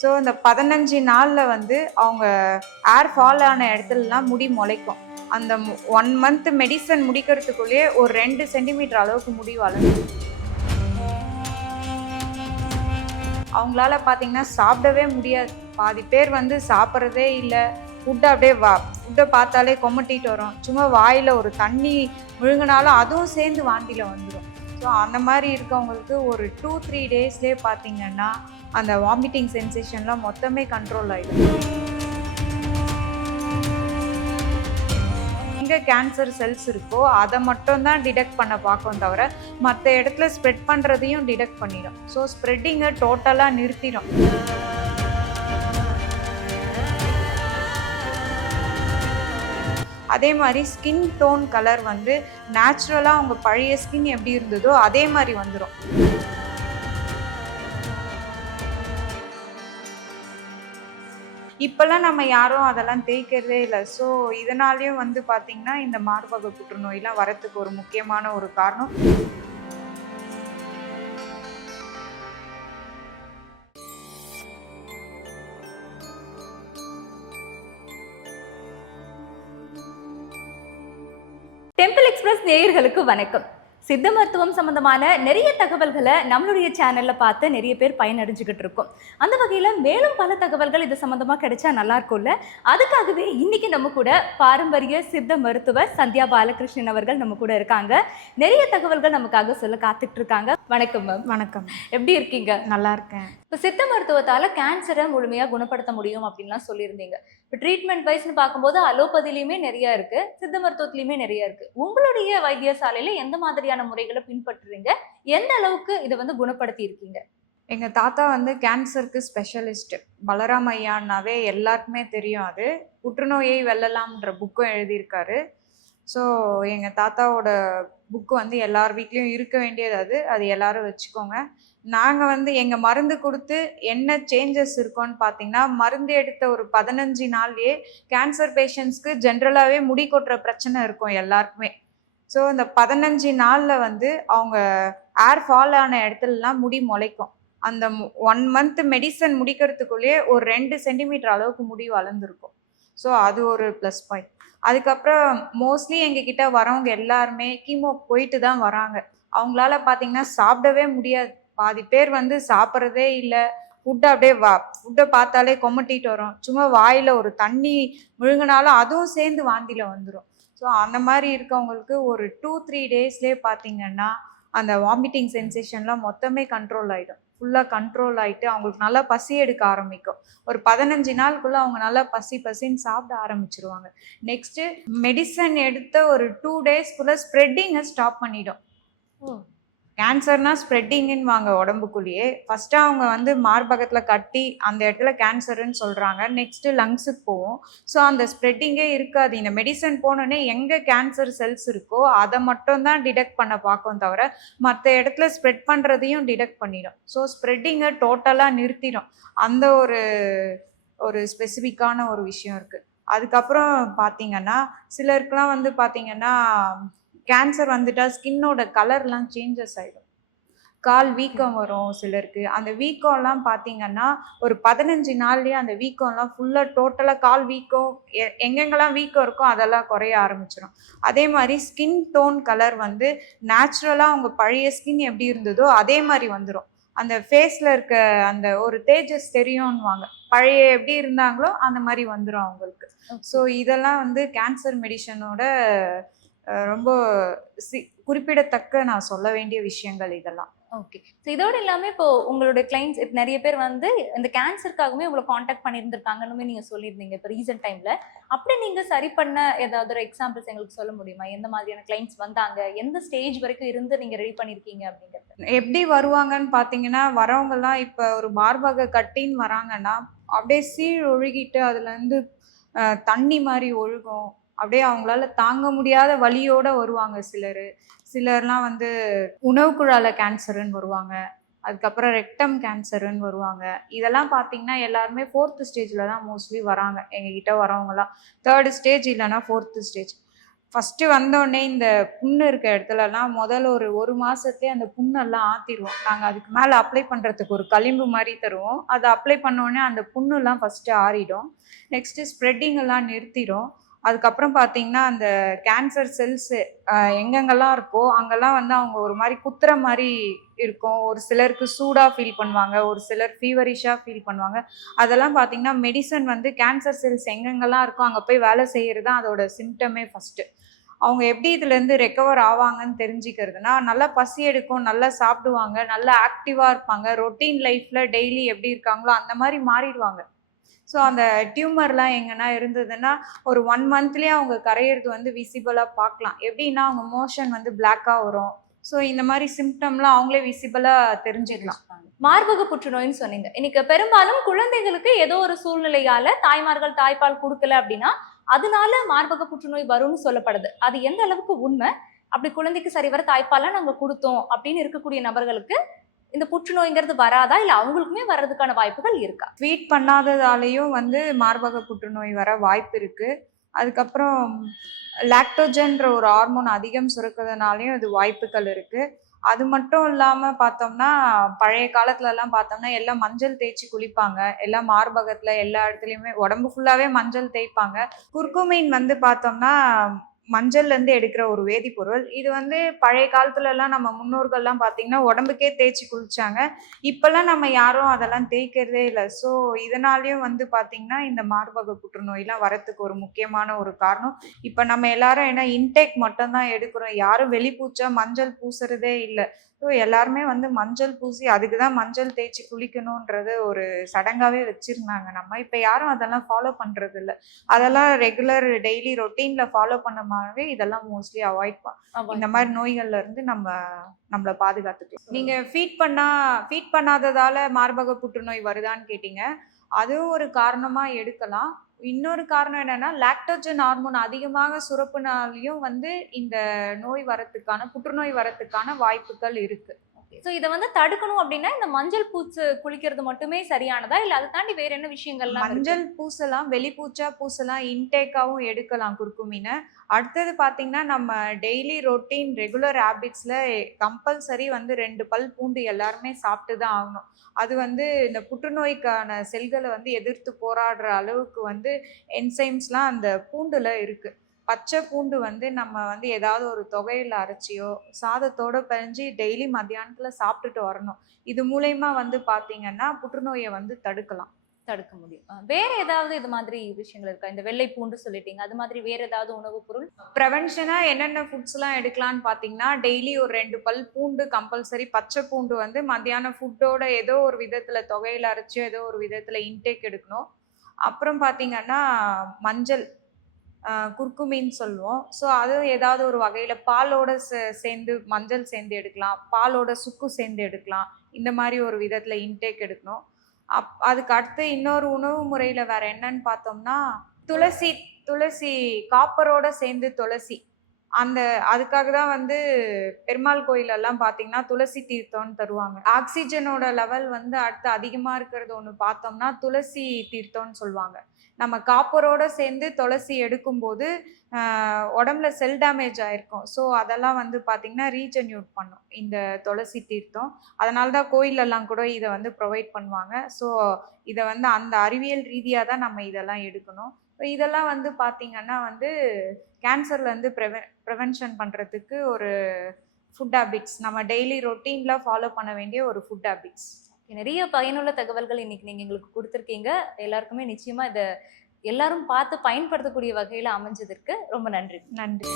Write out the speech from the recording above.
So இந்த 15 நாளில் வந்து அவங்க ஏர் ஃபால் ஆன இடத்துலலாம் முடி முளைக்கும். அந்த 1 மந்த் மெடிசன் முடிக்கிறதுக்குள்ளேயே ஒரு 2 சென்டிமீட்டர் அளவுக்கு முடி வளரும். அவங்களால பார்த்தீங்கன்னா சாப்பிடவே முடியாது. பாதி பேர் வந்து சாப்பிட்றதே இல்லை. ஃபுட்டை பார்த்தாலே கொமட்டிட்டு வரும். சும்மா வாயில் ஒரு தண்ணி விழுங்கினாலும் அதுவும் சேர்ந்து வாந்தியில் வந்துடும். ஸோ அந்த மாதிரி இருக்கவங்களுக்கு ஒரு 2-3 டேஸ்லேயே பார்த்தீங்கன்னா அந்த வாமிட்டிங் சென்சேஷன்லாம் மொத்தமே கண்ட்ரோல் ஆகிடும். எங்கே கேன்சர் செல்ஸ் இருக்கோ அதை மட்டும் தான் டிடெக்ட் பண்ண பார்க்கும் தவிர மற்ற இடத்துல ஸ்ப்ரெட் பண்ணுறதையும் டிடெக்ட் பண்ணிடும். ஸோ ஸ்ப்ரெட்டிங்கை டோட்டலாக நிறுத்திடும். அதே மாதிரி ஸ்கின் டோன் கலர் வந்து நேச்சுரலாக அவங்க பழைய ஸ்கின் எப்படி இருந்ததோ அதே மாதிரி வந்துடும். இப்போல்லாம் நம்ம யாரும் அதெல்லாம் தேய்க்கிறதே இல்லை. ஸோ இதனாலேயும் வந்து பார்த்திங்கன்னா இந்த மார்பக புற்றுநோயெலாம் வரத்துக்கு ஒரு முக்கியமான ஒரு காரணம். டெம்பிள் எக்ஸ்பிரஸ் நேயர்களுக்கு வணக்கம். சித்த மருத்துவம் சம்பந்தமான நிறைய தகவல்களை நம்மளுடைய சேனல்ல பார்த்து நிறைய பேர் பயனடைஞ்சுக்கிட்டு இருக்கோம். அந்த வகையில மேலும் பல தகவல்கள் இது சம்பந்தமா கிடைச்சா நல்லா இருக்கும்ல. அதுக்காகவே இன்னைக்கு நம்ம கூட பாரம்பரிய சித்த மருத்துவர் சந்தியா பாலகிருஷ்ணன் அவர்கள் நம்ம கூட இருக்காங்க. நிறைய தகவல்கள் நமக்காக சொல்ல காத்துட்டு இருக்காங்க. வணக்கம் மேம். வணக்கம். எப்படி இருக்கீங்க? நல்லா இருக்கேன். இப்போ சித்த மருத்துவத்தால கேன்சரை முழுமையாக குணப்படுத்த முடியும் அப்படின்லாம் சொல்லியிருந்தீங்க. இப்போ ட்ரீட்மெண்ட் வைஸ்னு பார்க்கும்போது அலோபதிலையுமே நிறைய இருக்கு, சித்த மருத்துவத்திலையுமே நிறைய இருக்கு. உங்களுடைய வைத்தியசாலையில எந்த மாதிரியான முறைகளை பின்பற்றுறீங்க? எந்த அளவுக்கு இதை வந்து குணப்படுத்தி இருக்கீங்க? எங்கள் தாத்தா வந்து கேன்சருக்கு ஸ்பெஷலிஸ்ட். பலராம் ஐயான்னாவே எல்லாருக்குமே தெரியும். அது புற்றுநோயை வெல்லலாம்ன்ற புக்கும் எழுதியிருக்காரு. ஸோ எங்கள் தாத்தாவோட புக்கு வந்து எல்லார் வீட்லேயும் இருக்க வேண்டியது. அது எல்லாரும் வச்சுக்கோங்க. நாங்கள் வந்து எங்கள் மருந்து கொடுத்து என்ன சேஞ்சஸ் இருக்கோன்னு பார்த்தீங்கன்னா, மருந்து எடுத்த ஒரு 15 நாள்லேயே கேன்சர் பேஷண்ட்ஸ்க்கு ஜென்ரலாகவே முடி கொட்டுற பிரச்சனை இருக்கும் எல்லாருக்குமே. ஸோ இந்த 15 நாளில் வந்து அவங்க ஏர் ஃபால் ஆன இடத்துலலாம் முடி முளைக்கும். அந்த 1 மந்த் மெடிசன் முடிக்கிறதுக்குள்ளேயே ஒரு 2 சென்டிமீட்டர் அளவுக்கு முடி வளர்ந்துருக்கும். ஸோ அது ஒரு ப்ளஸ் பாயிண்ட். அதுக்கப்புறம் மோஸ்ட்லி எங்ககிட்ட வரவங்க எல்லாருமே கீமோ போயிட்டு தான் வராங்க. அவங்களால பார்த்தீங்கன்னா சாப்பிடவே முடியாது. பாதி பேர் வந்து சாப்பிட்றதே இல்லை. ஃபுட்டை பார்த்தாலே கொமட்டிட்டு வரும். சும்மா வாயில் ஒரு தண்ணி விழுங்கினாலும் அதுவும் சேர்ந்து வாந்தியில் வந்துடும். ஸோ அந்த மாதிரி இருக்கவங்களுக்கு ஒரு 2-3 டேஸ்லேயே பார்த்தீங்கன்னா அந்த வாமிட்டிங் சென்சேஷன்லாம் மொத்தமே கண்ட்ரோல் ஆகிடும். ஃபுல்லாக கண்ட்ரோல் ஆகிட்டு அவங்களுக்கு நல்லா பசி எடுக்க ஆரம்பிக்கும். ஒரு 15 நாளுக்குள்ளே அவங்க நல்லா பசின்னு சாப்பிட ஆரம்பிச்சிருவாங்க. நெக்ஸ்ட்டு மெடிசன் எடுத்த ஒரு 2 டேஸ்க்குள்ளே ஸ்ப்ரெட்டிங்கை ஸ்டாப் பண்ணிடும். கேன்சர்னா ஸ்ப்ரெட்டிங்குன்னு வாங்க உடம்புக்குள்ளேயே. ஃபஸ்ட்டு அவங்க வந்து மார்பகத்தில் கட்டி அந்த இடத்துல கேன்சருன்னு சொல்கிறாங்க. நெக்ஸ்ட்டு லங்ஸுக்கு போவோம். ஸோ அந்த ஸ்ப்ரெட்டிங்கே இருக்காது. இந்த மெடிசன் போனோடனே எங்கே கேன்சர் செல்ஸ் இருக்கோ அதை மட்டும் தான் டிடெக்ட் பண்ண பார்க்கும் தவிர மற்ற இடத்துல ஸ்ப்ரெட் பண்ணுறதையும் டிடெக்ட் பண்ணிடும். ஸோ ஸ்ப்ரெட்டிங்கை டோட்டலாக நிறுத்திடும். அந்த ஒரு ஸ்பெசிஃபிக்கான ஒரு விஷயம் இருக்குது. அதுக்கப்புறம் பார்த்தீங்கன்னா சிலருக்குலாம் வந்து பார்த்தீங்கன்னா கேன்சர் வந்துட்டால் ஸ்கின்னோட கலர்லாம் சேஞ்சஸ் ஆகிடும். கால் வீக்கம் வரும் சிலருக்கு. அந்த வீக்கம்லாம் பார்த்தீங்கன்னா ஒரு 15 நாள்லேயே அந்த வீக்கம்லாம் ஃபுல்லாக டோட்டலாக கால் வீக்கம் எங்கெங்கெல்லாம் வீக்கம் இருக்கோ அதெல்லாம் குறைய ஆரம்பிச்சிடும். அதே மாதிரி ஸ்கின் டோன் கலர் வந்து நேச்சுரலாக அவங்க பழைய ஸ்கின் எப்படி இருந்ததோ அதே மாதிரி வந்துடும். அந்த ஃபேஸில் இருக்க அந்த ஒரு தேஜஸ் தெரியும்னுவாங்க. பழைய எப்படி இருந்தாங்களோ அந்த மாதிரி வந்துடும் அவங்களுக்கு. ஸோ இதெல்லாம் வந்து கேன்சர் மெடிசனோட ரொம்ப குறிப்பிடத்தக்க நான் சொல்ல வேண்டிய விஷயங்கள் இதெல்லாம். ஓகே. ஸோ இதோடு இல்லாமல் இப்போ உங்களோட கிளைண்ட்ஸ் இப்போ நிறைய பேர் வந்து இந்த கேன்சருக்காகவே உங்களை காண்டாக்ட் பண்ணியிருந்திருக்காங்கன்னு நீங்கள் சொல்லியிருந்தீங்க இப்போ ரீசெண்ட் டைமில். அப்படி நீங்கள் சரி பண்ண ஏதாவது ஒரு எக்ஸாம்பிள்ஸ் எங்களுக்கு சொல்ல முடியுமா? எந்த மாதிரியான கிளைண்ட்ஸ் வந்தாங்க, எந்த ஸ்டேஜ் வரைக்கும் இருந்து நீங்கள் ரெடி பண்ணியிருக்கீங்க அப்படிங்கிறது? எப்படி வருவாங்கன்னு பார்த்தீங்கன்னா, வரவங்கெல்லாம் இப்போ ஒரு மார்பக கட்டின்னு வராங்கன்னா அப்படியே சீழ் ஒழுகிட்டு அதுலேருந்து தண்ணி மாதிரி ஒழுகும். அப்படியே அவங்களால தாங்க முடியாத வலியோடு வருவாங்க. சிலர்லாம் வந்து உணவு குழாயில் கேன்சருன்னு வருவாங்க. அதுக்கப்புறம் ரெக்டம் கேன்சருன்னு வருவாங்க. இதெல்லாம் பார்த்தீங்கன்னா எல்லாருமே 4th ஸ்டேஜில் தான் மோஸ்ட்லி வராங்க. எங்ககிட்ட வரவங்களாம் 3rd ஸ்டேஜ் இல்லைன்னா 4th ஸ்டேஜ். ஃபஸ்ட்டு வந்தோடனே இந்த புண்ணு இருக்க இடத்துலலாம் முதல்ல ஒரு மாதத்துலேயே அந்த புண்ணெல்லாம் ஆற்றிடுவோம். நாங்கள் அதுக்கு மேலே அப்ளை பண்ணுறதுக்கு ஒரு களிம்பு மாதிரி தருவோம். அதை அப்ளை பண்ணோடனே அந்த புண்ணுலாம் ஃபஸ்ட்டு ஆறிடும். நெக்ஸ்ட்டு ஸ்ப்ரெட்டிங் எல்லாம் நிறுத்திடும். அதுக்கப்புறம் பார்த்தீங்கன்னா அந்த கேன்சர் செல்ஸு எங்கெங்கெல்லாம் இருக்கோ அங்கெல்லாம் வந்து அவங்க ஒரு மாதிரி குத்துற மாதிரி இருக்கும். ஒரு சிலருக்கு சூடாக ஃபீல் பண்ணுவாங்க, ஒரு சிலர் ஃபீவரிஷாக ஃபீல் பண்ணுவாங்க. அதெல்லாம் பார்த்தீங்கன்னா மெடிசன் வந்து கேன்சர் செல்ஸ் எங்கெங்கெல்லாம் இருக்கோ அங்கே போய் வேலை செய்கிறது தான் அதோட சிம்டமே ஃபஸ்ட்டு. அவங்க எப்படி இதுலேருந்து ரெக்கவர் ஆவாங்கன்னு தெரிஞ்சுக்கிறதுனா, நல்லா பசி எடுக்கும், நல்லா சாப்பிடுவாங்க, நல்லா ஆக்டிவாக இருப்பாங்க, ரொட்டீன் லைஃப்பில் டெய்லி எப்படி இருக்காங்களோ அந்த மாதிரி மாறிடுவாங்க. ஸோ அந்த டியூமர்லாம் எங்கன்னா இருந்ததுன்னா ஒரு 1 மந்த்லேயே அவங்க கரையிறது வந்து விசிபிளாக பார்க்கலாம். எப்படின்னா அவங்க மோஷன் வந்து பிளாக்காக வரும். ஸோ இந்த மாதிரி சிம்டம்லாம் அவங்களே விசிபிளாக தெரிஞ்சுக்கலாம். மார்பக புற்றுநோய்னு சொன்னீங்க. இன்னைக்கு பெரும்பாலும் குழந்தைகளுக்கு ஏதோ ஒரு சூழ்நிலையால தாய்மார்கள் தாய்ப்பால் கொடுக்கல அப்படின்னா அதனால மார்பக புற்றுநோய் வரும்னு சொல்லப்படுது. அது எந்த அளவுக்கு உண்மை? அப்படி குழந்தைக்கு சரிவர தாய்ப்பாலா நாங்க கொடுத்தோம் அப்படின்னு இருக்கக்கூடிய நபர்களுக்கு இந்த புற்றுநோய்ங்கிறது வராதா, இல்ல அவங்களுக்குமே வர்றதுக்கான வாய்ப்புகள் இருக்கா? ட்ரீட் பண்ணாததாலேயும் வந்து மார்பக புற்றுநோய் வர வாய்ப்பு இருக்கு. அதுக்கப்புறம் லாக்டோஜன்ற ஒரு ஹார்மோன் அதிகம் சுரக்கிறதுனாலையும் இது வாய்ப்புகள் இருக்கு. அது மட்டும் இல்லாம பார்த்தோம்னா, பழைய காலத்துலலாம் பார்த்தோம்னா, எல்லாம் மஞ்சள் தேய்ச்சு குளிப்பாங்க. எல்லாம் மார்பகத்துல எல்லா இடத்துலயுமே உடம்பு ஃபுல்லாவே மஞ்சள் தேய்ப்பாங்க. குர்குமின் வந்து பார்த்தோம்னா, மஞ்சள்லேருந்து எடுக்கிற ஒரு வேதிப்பொருள். இது வந்து பழைய காலத்துலலாம் நம்ம முன்னோர்கள்லாம் பார்த்தீங்கன்னா, உடம்புக்கே தேய்ச்சு குளிச்சாங்க. இப்பலாம் நம்ம யாரும் அதெல்லாம் தேய்க்கிறதே இல்ல. ஸோ, இதனாலயும் வந்து பார்த்தீங்கன்னா, இந்த மார்பக புற்றுநோய்லாம் வரத்துக்கு ஒரு முக்கியமான ஒரு காரணம். இப்ப நம்ம எல்லாரும் ஏன்னா இன்டேக் மட்டும் தான் எடுக்கிறோம். யாரும் வெளிப்பூச்சா மஞ்சள் பூசுறதே இல்ல. ஸோ, எல்லாருமே வந்து மஞ்சள் பூசி அதுக்கு தான் மஞ்சள் தேய்ச்சு குளிக்கணுன்றது ஒரு சடங்காவே வச்சிருந்தாங்க நம்ம. இப்ப யாரும் அதெல்லாம் ஃபாலோ பண்றதில்ல. அதெல்லாம் ரெகுலர் டெய்லி ரொட்டீன்ல ஃபாலோ பண்ணோமாவே இதெல்லாம் மோஸ்ட்லி இந்த மாதிரி நோய்கள்ல இருந்து நம்மள பாதுகாத்துக்கலாம். நீங்க ஃபீட் பண்ணாததால மார்பக புற்றுநோய் வருதான்னு கேட்டீங்க. அதுவும் ஒரு காரணமா எடுக்கலாம். இன்னொரு காரணம் என்னன்னா, லாக்டோஜன் ஹார்மோன் அதிகமாக சுரப்புனாலயும் வந்து இந்த புற்றுநோய் வரத்துக்கான வாய்ப்புகள் இருக்கு. சோ இத வந்து தடுக்கணும் அப்படின்னா இந்த மஞ்சள் பூச்சு குளிக்கிறது மட்டுமே சரியானதா, இல்ல அதை தாண்டி வேற என்ன விஷயங்கள்லாம் இருக்கு? மஞ்சள் பூசலாம், வெளிப்பூச்சா பூசலாம், இன்டேக்காவும் எடுக்கலாம் குர்குமினை. அடுத்தது பார்த்தீங்கன்னா, நம்ம டெய்லி ரொட்டீன் ரெகுலர் ஹேபிட்ஸ்ல கம்பல்சரி வந்து 2 பல் பூண்டு எல்லாருமே சாப்பிட்டு தான் ஆகணும். அது வந்து இந்த புற்றுநோய்க்கான செல்களை வந்து எதிர்த்து போராடுற அளவுக்கு வந்து என்சைம்ஸ்லாம் அந்த பூண்டுல இருக்கு. பச்சை பூண்டு வந்து நம்ம வந்து ஏதாவது ஒரு தொகையில அரைச்சியோ, சாதத்தோட பிணைஞ்சு டெய்லி மத்தியானத்துல சாப்பிட்டுட்டு வரணும். இது மூலியமா வந்து பார்த்தீங்கன்னா, புற்றுநோயை வந்து தடுக்கலாம். தடுக்க முடியும். வேற ஏதாவது இது மாதிரி விஷயங்கள் இருக்கா? இந்த வெள்ளை பூண்டு சொல்லிட்டீங்க. அது மாதிரி வேற ஏதாவது உணவுப் பொருள்? ப்ரிவென்ஷனா என்னென்ன ஃபுட்ஸ்லாம் எடுக்கலான்னு பார்த்தீங்கன்னா, டெய்லி ஒரு 2 பல் பூண்டு கம்பல்சரி. பச்சை பூண்டு வந்து மத்தியானம் ஃபுட்டோட ஏதோ ஒரு விதத்துல தொகையில அரைச்சோ, ஏதோ ஒரு விதத்துல இன்டேக் எடுக்கணும். அப்புறம் பார்த்தீங்கன்னா, மஞ்சள் குர்குமின்னு சொல்லுவோம். ஸோ அதுவும் ஏதாவது ஒரு வகையில பாலோட சேர்ந்து மஞ்சள் சேர்ந்து எடுக்கலாம். பாலோட சுக்கு சேர்ந்து எடுக்கலாம். இந்த மாதிரி ஒரு விதத்துல இன்டேக் எடுக்கணும். அதுக்கு அடுத்து இன்னொரு உணவு முறையில வேற என்னன்னு பார்த்தோம்னா, துளசி துளசி காப்பரோட சேர்ந்து துளசி. அதுக்காக தான் வந்து பெருமாள் கோயிலெல்லாம் பார்த்தீங்கன்னா, துளசி தீர்த்தம்னு தருவாங்க. ஆக்ஸிஜனோட லெவல் வந்து அடுத்து அதிகமா இருக்கிறது ஒண்ணு பார்த்தோம்னா, துளசி தீர்த்தம்னு சொல்லுவாங்க. நம்ம காப்பரோட சேர்ந்து துளசி எடுக்கும்போது, உடம்புல செல் டேமேஜ் ஆயிருக்கும். ஸோ அதெல்லாம் வந்து பார்த்தீங்கன்னா, ரீஜென்யூட் பண்ணும் இந்த துளசி தீர்த்தம். அதனால தான் கோயிலெல்லாம் கூட இத வந்து ப்ரொவைட் பண்ணுவாங்க. ஸோ இத வந்து அந்த அறிவியல் ரீதியா தான் நம்ம இதெல்லாம் எடுக்கணும். இதெல்லாம் வந்து பார்த்தீங்கன்னா வந்து கேன்சர்லேருந்து ப்ரிவென்ஷன் பண்ணுறதுக்கு ஒரு ஃபுட் ஹேபிட்ஸ் நம்ம டெய்லி ரொட்டீன்ல ஃபாலோ பண்ண வேண்டிய ஒரு ஃபுட் ஹேபிட்ஸ். நிறைய பயனுள்ள தகவல்கள் இன்னைக்கு நீங்க எங்களுக்கு கொடுத்துருக்கீங்க. எல்லாருக்குமே நிச்சயமா இதை எல்லாரும் பார்த்து பயன்படுத்தக்கூடிய வகையில அமைஞ்சதற்கு ரொம்ப நன்றி. நன்றி.